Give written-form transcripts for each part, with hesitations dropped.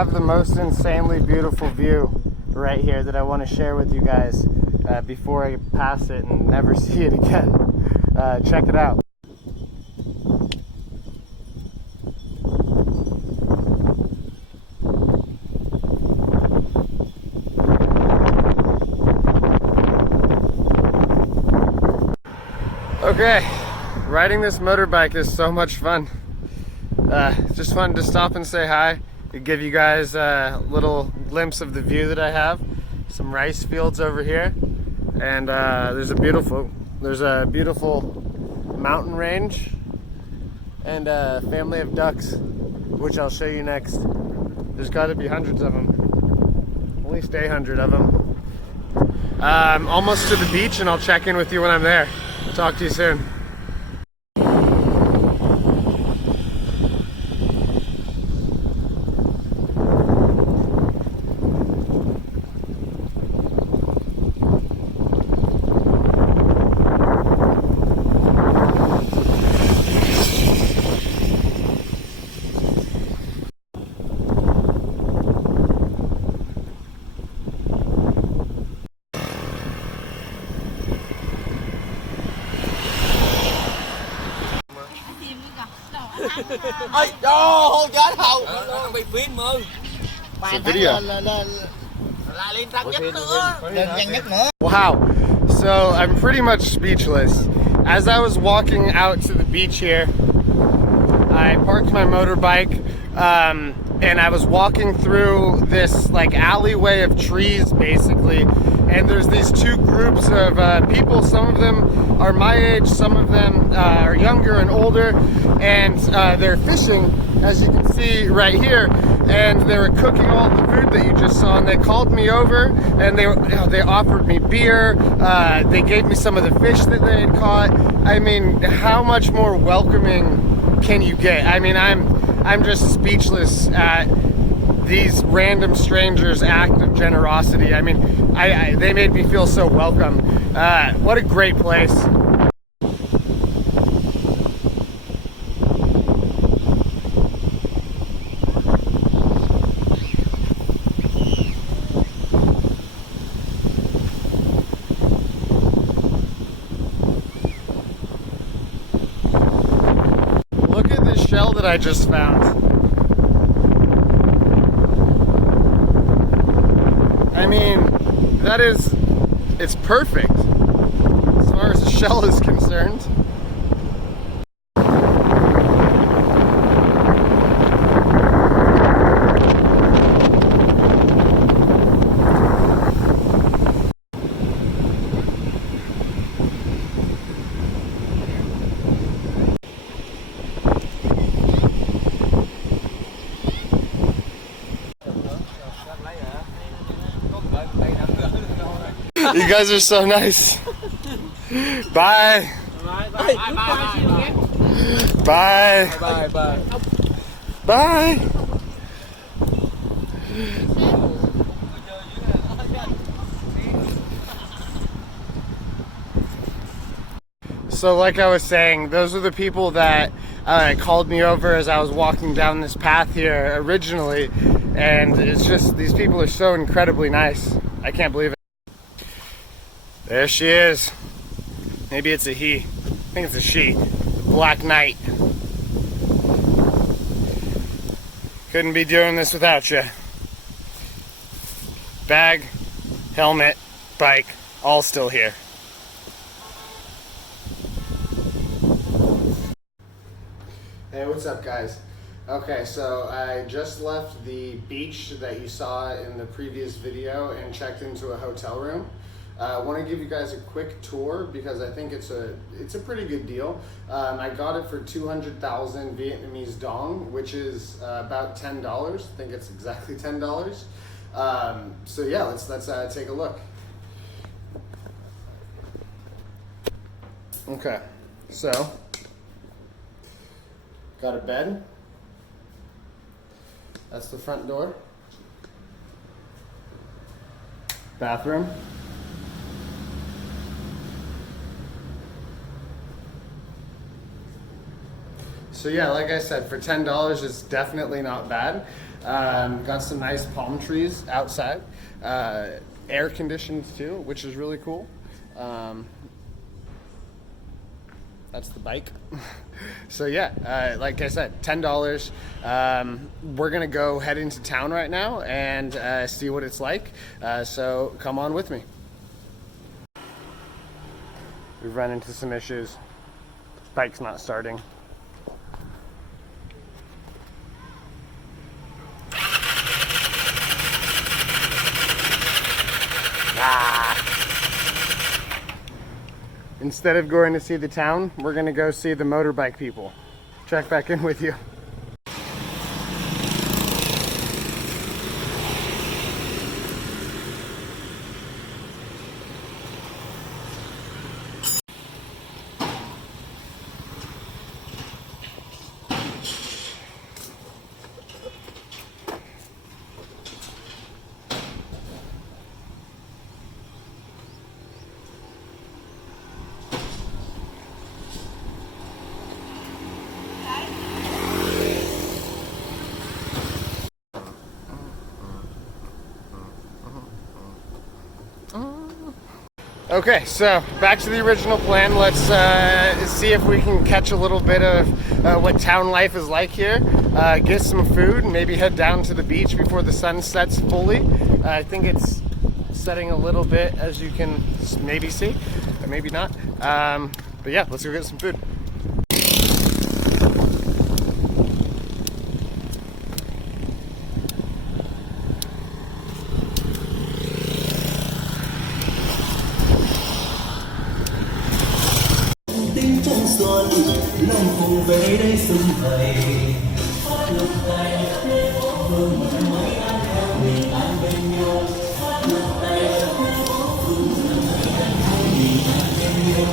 have the most insanely beautiful view right here that I want to share with you guys before I pass it and never see it again. Check it out. Okay, riding this motorbike is so much fun. Just fun to stop and say hi, to give you guys a little glimpse of the view that I have. Some rice fields over here, and there's a beautiful mountain range and a family of ducks, which I'll show you next. There's got to be hundreds of them, at least 800 of them. I'm almost to the beach, and I'll check in with you when I'm there. Talk to you soon. Ôi, trời chết hậu. Không bị phim mà. It's a video. Lại lên trang nhất nữa. Lên trang nhất nữa. Wow. So I'm pretty much speechless. As I was walking out to the beach here, I parked my motorbike and I was walking through this like alleyway of trees basically, and there's these two groups of people. Some of them are my age, some of them are younger and older, and they're fishing, as you can see right here, and they were cooking all the food that you just saw, and they called me over and they offered me beer, they gave me some of the fish that they had caught. I mean, how much more welcoming can you get? I mean, I'm just speechless at these random strangers' act of generosity. I mean, they made me feel so welcome. What a great place. Look at this shell that I just found. I mean, it's perfect as far as the shell is concerned. You guys are so nice. Bye. Bye. Bye. Bye. So like I was saying, those are the people that called me over as I was walking down this path here originally, and it's just, these people are so incredibly nice. I can't believe it. There she is. Maybe it's a he. I think it's a she. Black Knight. Couldn't be doing this without you. Bag, helmet, bike, all still here. Hey, what's up guys? Okay, so I just left the beach that you saw in the previous video and checked into a hotel room. I want to give you guys a quick tour because I think it's a pretty good deal. I got it for 200,000 Vietnamese dong, which is about $10. I think it's exactly $10. So yeah, let's take a look. Okay, so got a bed. That's the front door. Bathroom. So yeah, like I said, for $10, it's definitely not bad. Got some nice palm trees outside. Air conditioned too, which is really cool. That's the bike. So yeah, like I said, $10. We're gonna go head into town right now and see what it's like. So come on with me. We've run into some issues. Bike's not starting. Instead of going to see the town, we're gonna go see the motorbike people. Check back in with you. Okay, so back to the original plan. Let's see if we can catch a little bit of what town life is like here. Get some food and maybe head down to the beach before the sun sets fully. I think it's setting a little bit, as you can maybe see, or maybe not. But yeah, let's go get some food. tiếng trong xuân lòng cùng về đây xuân thầy phát lộc tài để có vương mãi mãi an theo bình an bên nhau phát lộc tài để có vương mãi mãi an theo bình an bên nhau.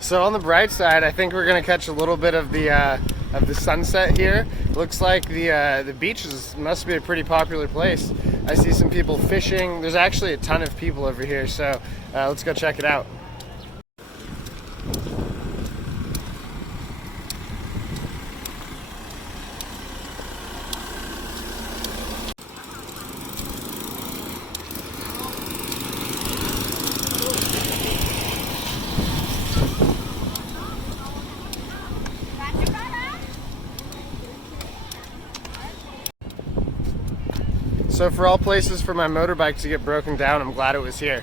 So on the bright side, I think we're gonna catch a little bit of the sunset here. Looks like the beaches must be a pretty popular place. I see some people fishing. There's actually a ton of people over here, so let's go check it out. So for all places for my motorbike to get broken down, I'm glad it was here.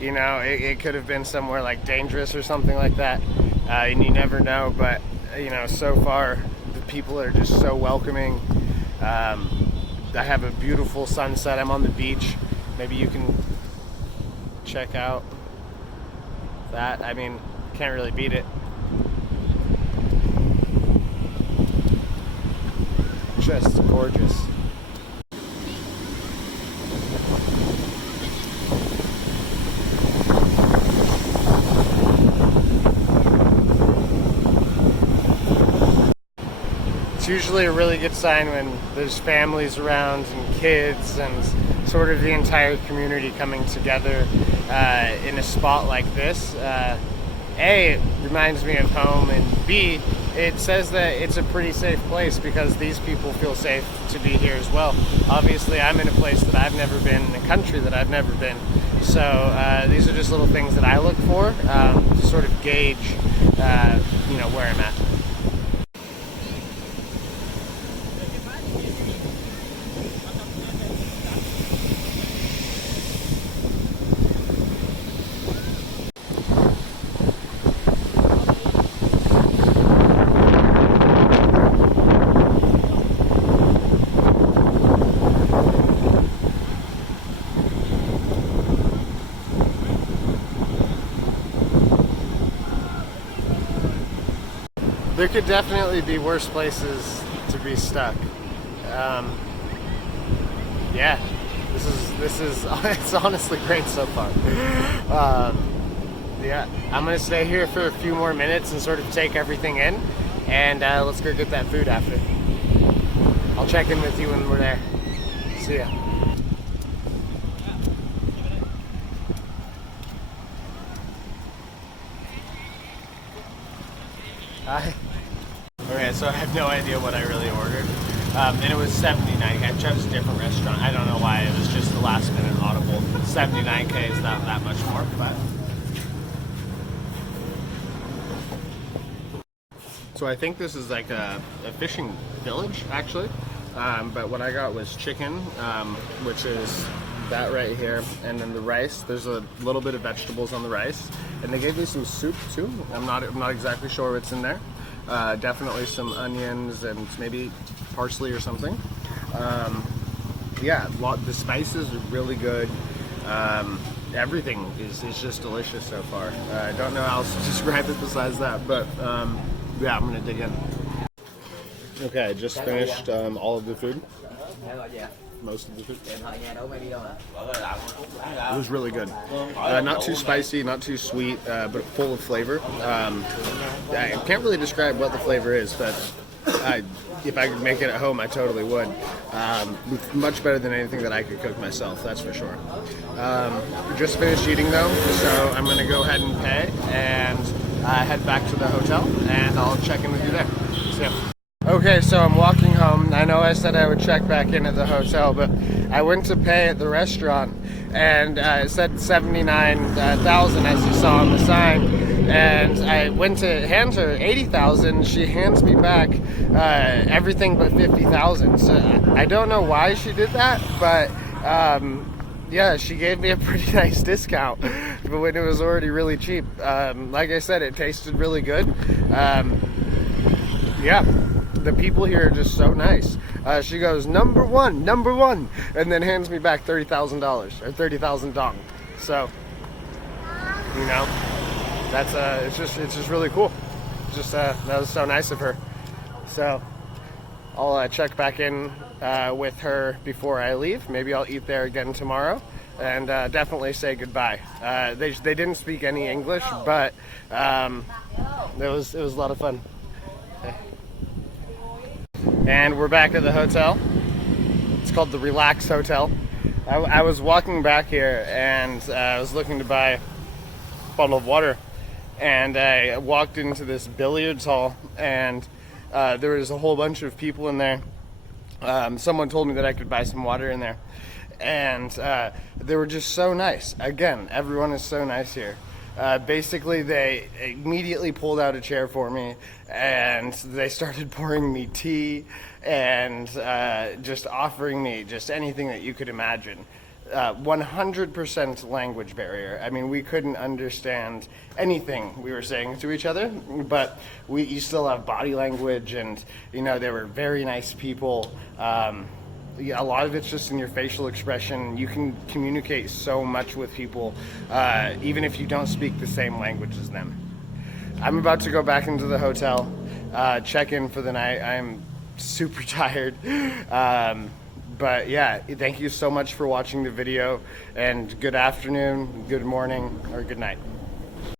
You know, it could have been somewhere like dangerous or something like that, and you never know, but you know, so far the people are just so welcoming. I have a beautiful sunset. I'm on the beach. Maybe you can check out that. I mean, can't really beat it. Just gorgeous. It's usually a really good sign when there's families around and kids and sort of the entire community coming together in a spot like this. A, it reminds me of home, and B, it says that it's a pretty safe place because these people feel safe to be here as well. Obviously, I'm in a place that I've never been, in a country that I've never been. So these are just little things that I look for to sort of gauge, you know, where I'm at. There could definitely be worse places to be stuck. Yeah, this is it's honestly great so far. Yeah, I'm gonna stay here for a few more minutes and sort of take everything in, and let's go get that food after. I'll check in with you when we're there. See ya. Hi. Okay, so I have no idea what I really ordered. And it was $79K. I chose a different restaurant. I don't know why. It was just the last minute audible. $79K is not that much more, but. So I think this is like a fishing village, actually. But what I got was chicken, which is that right here, and then the rice. There's a little bit of vegetables on the rice, and they gave me some soup too. I'm not exactly sure what's in there. Definitely some onions and maybe parsley or something. Yeah, the spices are really good. Everything is just delicious so far. I don't know how else to describe it besides that, but yeah, I'm gonna dig in. Okay, I just finished all of the food. Most of the food. It was really good. Not too spicy, not too sweet, but full of flavor. I can't really describe what the flavor is, but if I could make it at home, I totally would. Much better than anything that I could cook myself, that's for sure. Just finished eating though, so I'm going to go ahead and pay and head back to the hotel, and I'll check in with you there. See ya. Okay, so I'm walking home. I know I said I would check back in at the hotel, but I went to pay at the restaurant, and it said 79,000 as you saw on the sign, and I went to hand her 80,000. She hands me back everything but 50,000. So I don't know why she did that, but yeah, she gave me a pretty nice discount, but when it was already really cheap. Like I said, it tasted really good. Yeah. The people here are just so nice. She goes, number one, and then hands me back $30,000 or 30,000 dong. So, you know, that's it's just really cool. Just that was so nice of her. So, I'll check back in with her before I leave. Maybe I'll eat there again tomorrow, and definitely say goodbye. They didn't speak any English, but it was a lot of fun. And we're back at the hotel. It's called the Relax Hotel. I was walking back here, and I was looking to buy a bottle of water, and I walked into this billiards hall, and there was a whole bunch of people in there. Someone told me that I could buy some water in there, and they were just so nice. Again, everyone is so nice here. Basically, they immediately pulled out a chair for me, and they started pouring me tea and just offering me just anything that you could imagine. 100% language barrier. I mean, we couldn't understand anything we were saying to each other, but you still have body language, and you know, they were very nice people. Yeah, a lot of it's just in your facial expression. You can communicate so much with people, even if you don't speak the same language as them. I'm about to go back into the hotel, check in for the night. I'm super tired. But yeah, thank you so much for watching the video, and good afternoon, good morning, or good night.